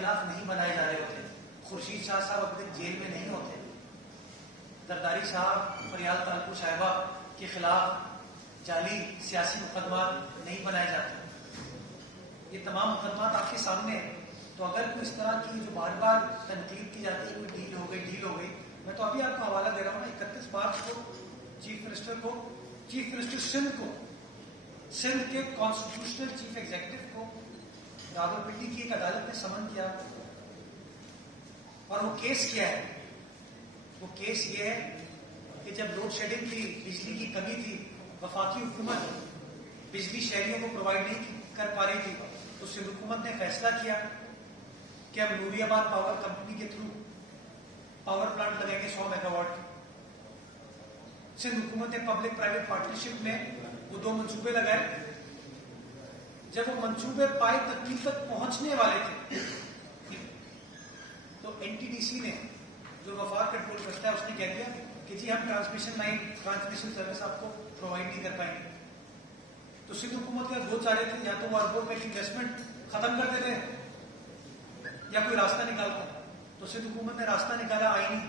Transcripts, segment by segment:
खिलाफ नहीं बनाए जा रहे होते, खुर्शीद शाह साहब अभी तक जेल में नहीं होते, जरदारी साहब, फरियाद तालपुर साहिबा के खिलाफ जाली सियासी मुकदमा नहीं बनाए जाते, ये तमाम मुकदमा आपके सामने है। तो अगर कोई इस तरह की जो बार बार तनकीद की जाती है, कोई डील हो गई, मैं तो अभी आपको हवाला दे रहा हूँ ना, 31 मार्च को चीफ मिनिस्टर सिंध के कॉन्स्टिट्यूशनल चीफ एग्जीक्यूटिव को रावलपिंडी की एक अदालत ने समन किया, और वो केस क्या है? वो केस ये है कि जब लोड शेडिंग थी, बिजली की कमी थी, वफाकी हुकूमत बिजली शहरियों को प्रोवाइड नहीं कर पा रही थी, तो सिंध हुकूमत ने फैसला किया कि हम नूरियाबाद पावर कंपनी के थ्रू पावर प्लांट लगेंगे 100 मेगावाट के। सिंध हुकूमत ने पब्लिक प्राइवेट पार्टनरशिप में वो 2 मंसूबे लगाए। जब वो मंसूबे पाए तकमील तक पहुंचने वाले थे, तो एनटीडीसी ने, जो वफाक कंट्रोल करता है, उसने कह दिया कि जी हम ट्रांसमिशन सर्विस आपको प्रोवाइड नहीं कर पाएंगे। तो सिंध हुकूमत के 2 चारे थे, या तो वो अरबों में इन्वेस्टमेंट खत्म कर देते या कोई रास्ता निकालता। तो सिंध हुकूमत ने रास्ता निकाला आईनी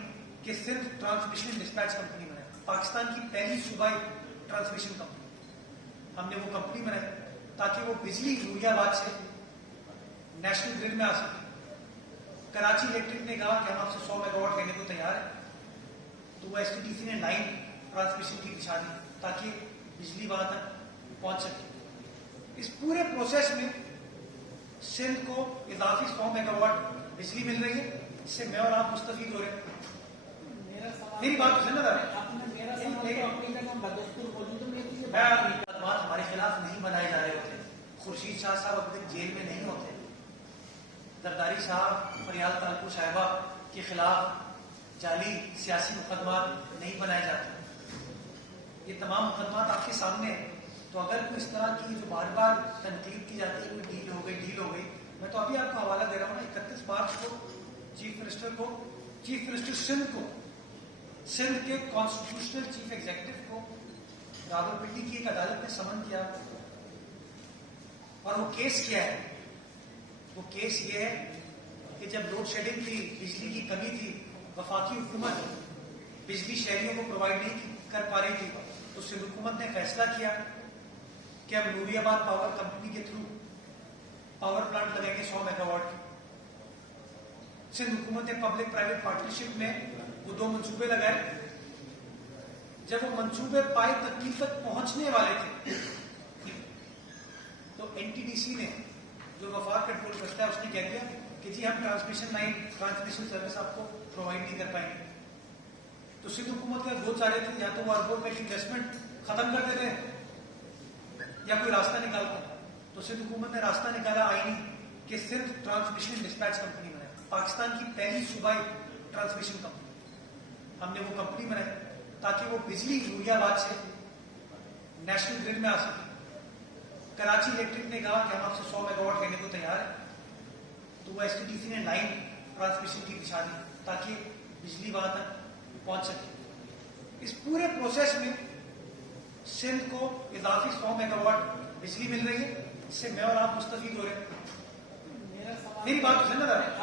कि सिंध ट्रांसमिशन डिस्पैच कंपनी बनाए, पाकिस्तान की पहली सूबाई ट्रांसमिशन कंपनी। हमने वो कंपनी बनाई ताकि वो बिजली नूरियाबाद से नेशनल ग्रिड में आ सके। कराची इलेक्ट्रिक ने कहा कि हम आपसे 100 मेगावाट लेने को तैयार है, तो वो एसटीडीसी ने लाइन ट्रांसमिशन की बिछा दी ताकि बिजली वहां तक पहुंच सके। इस पूरे प्रोसेस में सिंध को इजाफी 100 मेगावाट बिजली मिल रही है, इससे मैं और आप मुस्तफीद हो रहे हैं। मेरी बात तो समझ आ रही है। हमारे खिलाफ नहीं बनाए जा रहे होते, खुर्शीद शाह साहब अभी तक जेल में नहीं होते, जरदारी साहब, फरियाद तालपुर साहिबा के खिलाफ जाली सियासी मुकदमा नहीं बनाए जाते, ये तमाम मुकदमा आपके सामने है। तो अगर कोई इस तरह की जो बार बार तनकीद की जाती है, कोई डील हो गई, मैं तो अभी आपको हवाला दे रहा हूँ ना, 31 मार्च को चीफ मिनिस्टर सिंध के कॉन्स्टिट्यूशनल चीफ एग्जीक्यूटिव को रावलपिंडी की एक अदालत ने समन किया, और वो केस क्या है? वो केस ये है कि जब लोड शेडिंग थी, बिजली की कमी थी, वफाकी हुकूमत बिजली शहरियों को प्रोवाइड नहीं कर पा रही थी, तो सिंध हुकूमत ने फैसला किया कि हम नूरियाबाद पावर कंपनी के थ्रू पावर प्लांट लगेंगे 100 मेगावाट के। सिंध हुकूमत ने पब्लिक प्राइवेट पार्टनरशिप में वो 2 मंसूबे लगाए। जब वो मंसूबे पाए तकमील तक पहुंचने वाले थे, तो एनटीडीसी ने, जो वफाक कंट्रोल करता है, उसने कह दिया कि जी हम ट्रांसमिशन सर्विस आपको प्रोवाइड नहीं कर पाएंगे। तो सिंध हुकूमत के 2 चारे थे, या तो वो अरबों में इन्वेस्टमेंट खत्म कर देते या कोई रास्ता निकालता। तो सिंध हुकूमत ने रास्ता निकाला आईनी कि सिंध ट्रांसमिशन डिस्पैच कंपनी बनाए, पाकिस्तान की पहली सूबाई ट्रांसमिशन कंपनी। हमने वो कंपनी बनाई ताकि वो बिजली नूरियाबाद से नेशनल ग्रिड में आ सके। कराची इलेक्ट्रिक ने कहा कि हम आपसे 100 मेगावाट लेने को तैयार है, तो वो एसटीडीसी ने लाइन ट्रांसमिशन की बिछा दी ताकि बिजली वहां तक पहुंच सके। इस पूरे प्रोसेस में सिंध को इजाफी 100 मेगावाट बिजली मिल रही है, इससे मैं और आप मुस्तफीद हो रहे हैं। मेरी बात तो समझ आ रही है।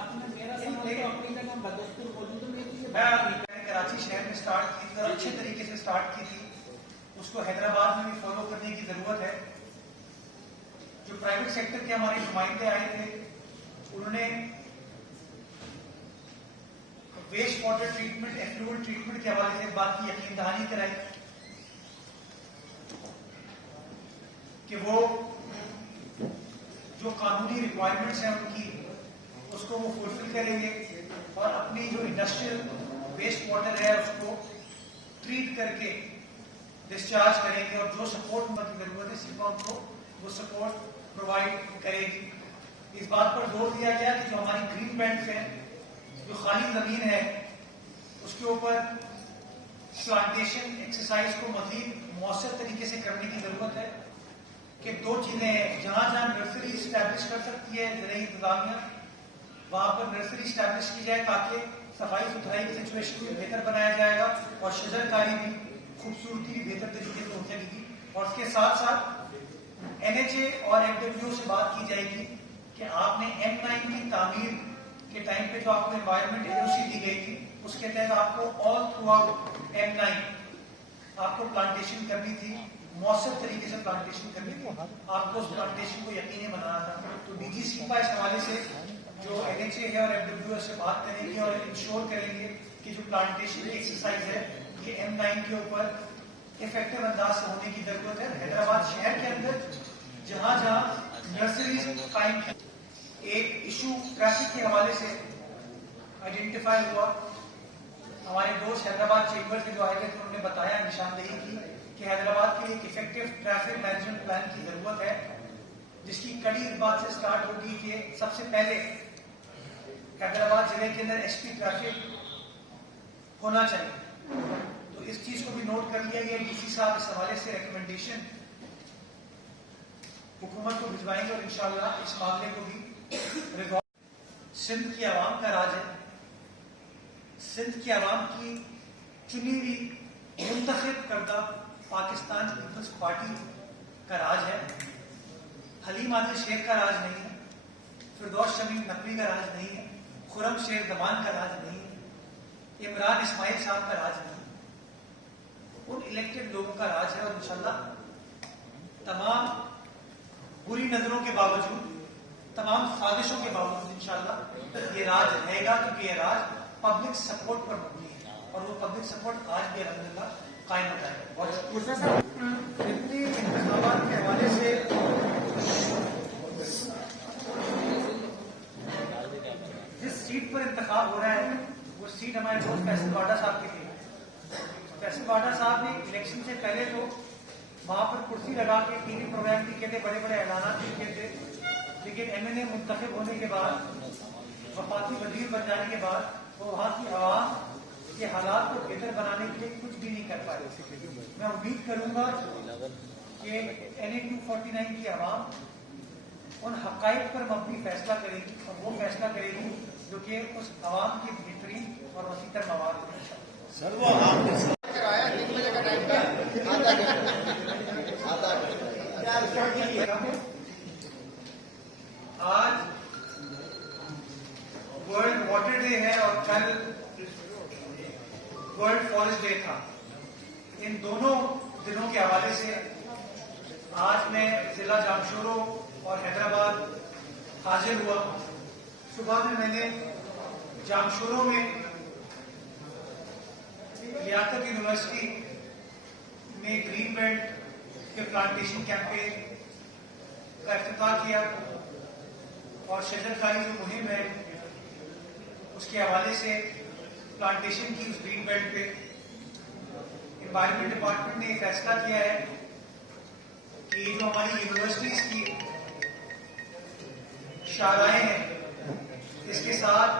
कराची शहर में स्टार्ट की थी और अच्छे तरीके से स्टार्ट की थी, उसको हैदराबाद में भी फॉलो करने की जरूरत है। जो प्राइवेट सेक्टर के हमारे नुमाइंदे आए थे, उन्होंने waste water treatment, effluent treatment के हवाले से बात की, यकीन दहानी कराई कि वो जो कानूनी रिक्वायरमेंट्स हैं उनकी, उसको वो फुलफिल करेंगे और अपनी जो इंडस्ट्रियल वेस्ट वाटर है उसको ट्रीट करके डिस्चार्ज करेंगे, और जो सपोर्ट उनकी जरूरत है सिर्फ उनको वो सपोर्ट प्रोवाइड करेगी। इस बात पर जोर दिया गया कि जो हमारी ग्रीन बेल्ट है, जो खाली जमीन है, उसके ऊपर प्लांटेशन एक्सरसाइज को मजीद मौसर तरीके से करने की जरूरत है। कि 2 चीजें हैं, जहां जहां नर्सरी स्टैब्लिश कर सकती है ज़राई इंतजामिया, वहां पर नर्सरी स्टैब्लिश की जाए ताकि सफाई सुथराई की सिचुएशन को बेहतर बनाया जाएगा और शजरकारी भी, खूबसूरती भी बेहतर तरीके से हो सकेगी। और उसके साथ साथ NHA और MWO से बात की जाएगी कि आपने M9 की तामीर के टाइम पे जो आपको एनवायरमेंट एनओसी दी गई थी, उसके तहत आपको ऑल थ्रू आउट M9 आपको प्लांटेशन करनी थी, मौसम तरीके से प्लांटेशन करनी थी, आपको उस प्लांटेशन को यकीनी बनाना था। तो डीजी सीपा इस हवाले से जो NHA है और FWS से बात करेंगे और इंश्योर करेंगे कि जो प्लांटेशन एक्सरसाइज है ये M9 के ऊपर इफेक्टिव अंदाज से होने की जरूरत है। हैदराबाद शहर के अंदर जहां जहां नर्सरीज कायम, एक इशू ट्रैफिक के हवाले से आइडेंटिफाई हुआ। हमारे दोस्त हैदराबाद चेंबर के जो आए थे उन्होंने बताया, निशानदेही की कि हैदराबाद के लिए एक इफेक्टिव ट्रैफिक मैनेजमेंट प्लान की जरूरत है, जिसकी कड़ी इस बात से स्टार्ट होगी कि सबसे पहले हैदराबाद जिले के अंदर SP ट्रैफिक होना चाहिए। तो इस चीज को भी नोट कर लिया गया। DC साहब इस हवाले से रिकमेंडेशन हुकूमत को भिजवाएंगे और इंशाअल्लाह इस मामले को भी रिजॉल्व। सिंध की आवाम का राज है, सिंध की आवाम की चुनी हुई मुंतखब करदा पाकिस्तान पीपल्स पार्टी का राज है। हलीम आदिल शेख का राज नहीं है, फिरदौस शमीम नकवी का राज नहीं है, खुरम शेर दमान का राज नहीं है, इमरान इस्माइल साहब का राज नहीं है। उन इलेक्टेड लोगों का राज है और इंशाल्लाह तमाम बुरी नजरों के बावजूद, तमाम साजिशों के बावजूद इंशाल्लाह ये राज रहेगा, क्योंकि ये राज पब्लिक सपोर्ट पर मबनी है और वो पब्लिक सपोर्ट आज भी अल्हम्दुलिल्लाह कायम होता है। और जितनी इंतखाबात के हवाले से जिस सीट पर इंतखाब हो रहा है वो सीट हमारे दोस्त फैसल बाडा साहब की थी। फैसल बाडा साहब ने इलेक्शन से पहले तो वहां पर कुर्सी लगा के टीवी प्रोग्राम भी किए थे, बड़े बड़े ऐलान भी किए थे, लेकिन MNA मुंतखब होने के बाद, वफाकी वजीर बन जाने के बाद वो वहां की आवाम के हालात को बेहतर बनाने के लिए कुछ भी नहीं कर पाए। मैं उम्मीद करूंगा कि NA 249 की आवाम उन हकाइक पर मबनी फैसला करेगी और वो फैसला करेगी जो कि उस आवाम की बेहतरीन और वसीतर मवाद है। आज वर्ल्ड वाटर डे है और कल वर्ल्ड फॉरेस्ट डे था। इन दोनों दिनों के हवाले से आज मैं जिला जामशोरो और हैदराबाद हाजिर हुआ। सुबह में मैंने जामशोरो में लियाकत यूनिवर्सिटी में ग्रीन बेल्ट के प्लांटेशन कैंपेन का इफ्तिताह किया और शजरकारी जो मुहिम है उसके हवाले से प्लांटेशन की उस ग्रीन बेल्ट पे एनवायरमेंट डिपार्टमेंट ने फैसला किया है कि जो हमारी यूनिवर्सिटीज की शाखाएं हैं इसके साथ